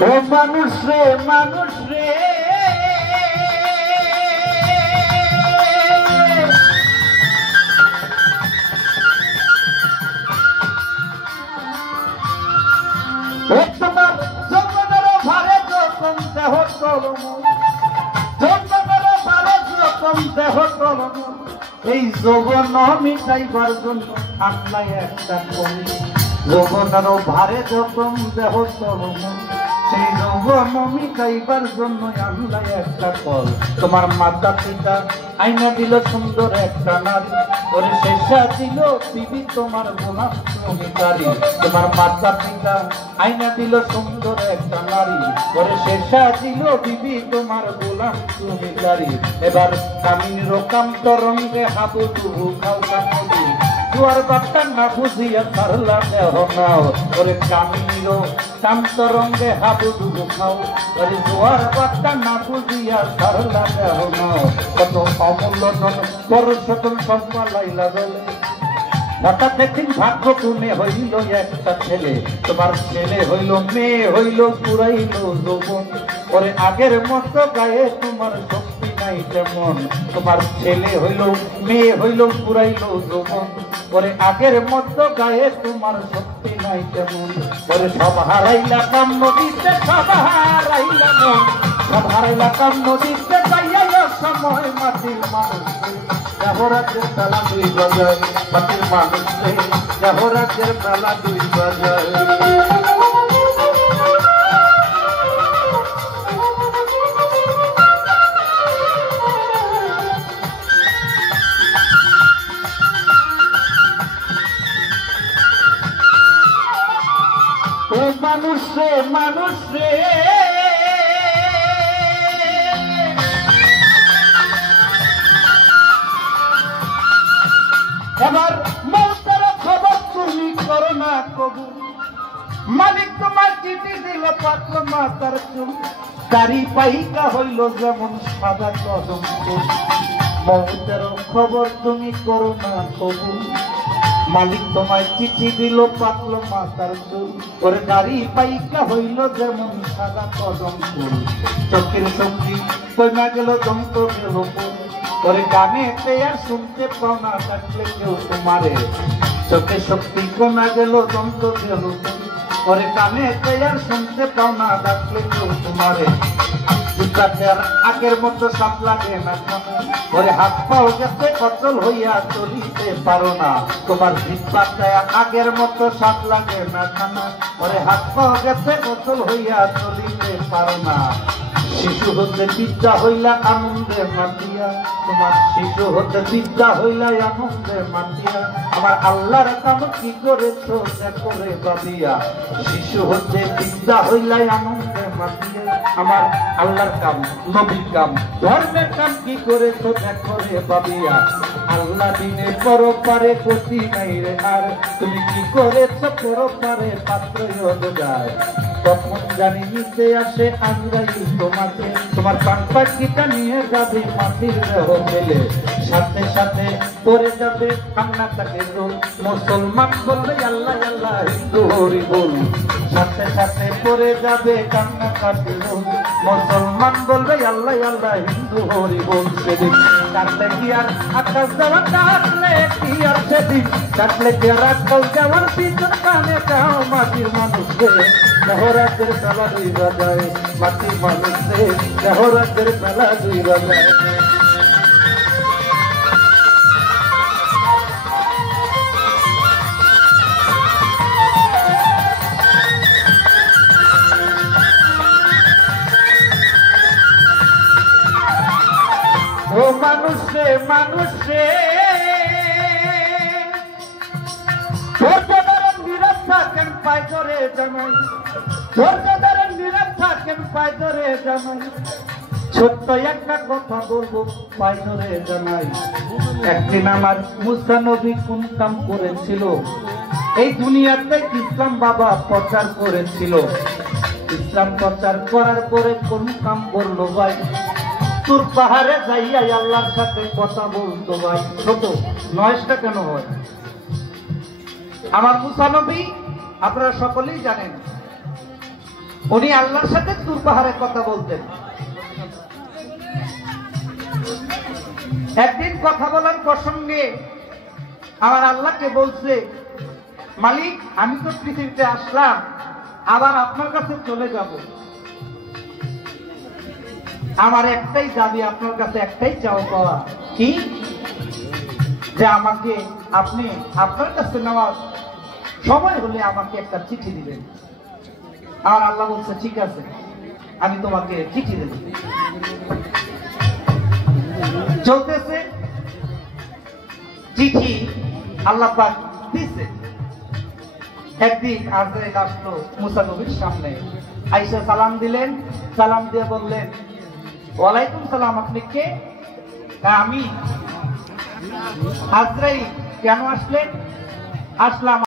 ও মানুষ রে মানুষ রে তোমার যৌবনের ভারে যখন দেহ কলম যৌবনের ভারে যখন দেহ কলম এই যৌবন মিটাইবার জন্য আল্লাহ একটা করি যৌবনের ভারে যখন দেহ কলম সেই যৌবন মিটাইবার জন্য আল্লাহ একটা কল তোমার মাতা পিতা আইনা দিল সুন্দর একটা নারী ওরে শেষা দিল বিবি তোমার গোলাম তুমি তোমার মাতা পিতা আইনা দিল সুন্দর একটা নারী ওরে শেষা দিল বিবি তোমার গোলাম তুমি এবার কামিনীর কাম তরঙ্গে হাবু ডুবু খাও কামড়ি জোয়ার বার্তা না বুঝিয়া সারলা দেহ নাও ওরে কামিনীর কাম তরঙ্গে হাবু ডুবু খাও ওরে জোয়ার বার্তা না বুঝিয়া সারলা দেহ নাও কত অমূল্য পরশতন সম্পালাইলা বলে হঠাৎ একদিন ভাগ্য গুণে হইল একটা ছেলে তোমার ছেলে হইল মেয়ে হইল পুরাইল যৌবন ওরে আগের মতো গায়ে তোমার শক্তি নাই তেমন তোমার ছেলে হইল মেয়ে হইল পুরাইল যৌবন ওরে আগের মতো গায়ে তোমার শক্তি নাই তেমন ওরে সব হারাইলা কাম নদীতে সব হারাইলা মন সব হারাইলা কাম নদীতে যাইয়া সময় মাটির মানুষ রাজ্যের তালা দুই বাজায় মাটির মানুষ রাজ্যের তালা দুই বাজায় ও মানুষ রে মানুষ রে এবার মৌতের খবর তুমি করো না কবু মালিক তোমার চিঠি দিল পাতল মাতার চুল গাড়ি পাইকা হইল যেমন সাদা কদম মৌতের খবর তুমি করো না কবু মালিক তোমার চিঠি দিল পাতল মাতার চুল ওর গাড়ি পাইকা হইল যেমন সাদা কদম ফুল চোখের সঙ্গী কইমা গেল দন্ত গেল ওরে গানে আর শুনতে পাও না ডাকলে কেউ তোমারে চোখে শক্তি কমা গেল দন্ত গেল ওরে গানে আর শুনতে পাও না ডাকলে কেউ তোমারে আগের মতো সাপ লাগে না ওরে হাত পাও গেছে অচল হইয়া চলিতে পারো না তোমার ভিতপাতে আগের মতো সাপ লাগে না খানা ওরে হাত পাও গেছে অচল হইয়া চলিতে পারো না শিশু হতে বিদ্যা হইলা আনন্দে মাতিয়া তোমার শিশু হতে বিদ্যা হইলা আনন্দে মাতিয়া আমার আল্লাহর কাম কি করেছো করে ভাবিয়া শিশু হতে বিদ্যা হইলা আনন্দে মাতিয়া আমার আল্লাহর কাম নবীর কাম ধর্মের কাম কি করেছো করে ভাবিয়া আল্লাহ দিনে পরপারে গতি নাই রে আর তুমি কি করেছো পরপারে পাত্র যায় তখন জানি নিতে আসে আজরাইল তোমাকে তোমার পান পাখিটা নিয়ে যাবে মাটির দেহ মেলে সাথে সাথে পড়ে যাবে কান্না তাকে রোল মুসলমান বলবে আল্লাহ আল্লাহ হিন্দু হরি বল সাথে সাথে পড়ে যাবে কান্না তাকে রোল মুসলমান বলবে আল্লাহ আল্লাহ হিন্দু হরি বল সেদিন কাটলে কি আর আকাশ দেওয়া কাটলে কি আর সেদিন কাটলে কি আর আকাশ দেওয়ার পিছন কানে যাও মাটির মানুষকে রাজ্যের তালা দুই বাজায় মাটির মানুষে রাজ্যের তালা দুই বাজায় ও মানুষ রে মানুষ রে নিরাপ থাকেন পাই করে জানাই নিরাপ থাকেন পাই ধরে জানাই ছোট্ট একটা কথা বলবো পাই ধরে জানাই একদিন আমার মুসা নবী কোন কাম করেছিল এই দুনিয়াতে ইসলাম বাবা প্রচার করেছিল ইসলাম প্রচার করার পরে কোন কাম করলো ভাই তোর পাহাড়ে যাইয়া আল্লাহর সাথে কথা বলতো ভাই ছোট নয়টা কেন হয় আমার মুসা নবী আপনারা সকলেই জানেন উনি আল্লাহর সাথে তুর পাহাড়ে কথা বলতেন। একদিন কথা বলার প্রসঙ্গে আমার আল্লাহকে বলছে, মালিক আমি তো পৃথিবীতে আসলাম, আবার আপনার কাছে চলে যাব, আমার একটাই দাবি আপনার কাছে, একটাই চাওয়া পাওয়া, কি যে আমাকে আপনি আপনার কাছে নেওয়ার সময় হলে আমাকে একটা চিঠি দিবেন। আর আল্লাহ বলছে ঠিক আছে, আমি তোমাকে চিঠি দেব। চলতেছে, চিঠি আল্লাহ পাক দিছে। একদিন আজরাইল আসলো মুসা নবীর সামনে, আইসা সালাম দিলেন, সালাম দিয়ে বললেন, ওয়ালাইকুম সালাম, আপনি কে? আমি আজরাইল। কেন আসলেন? আসলাম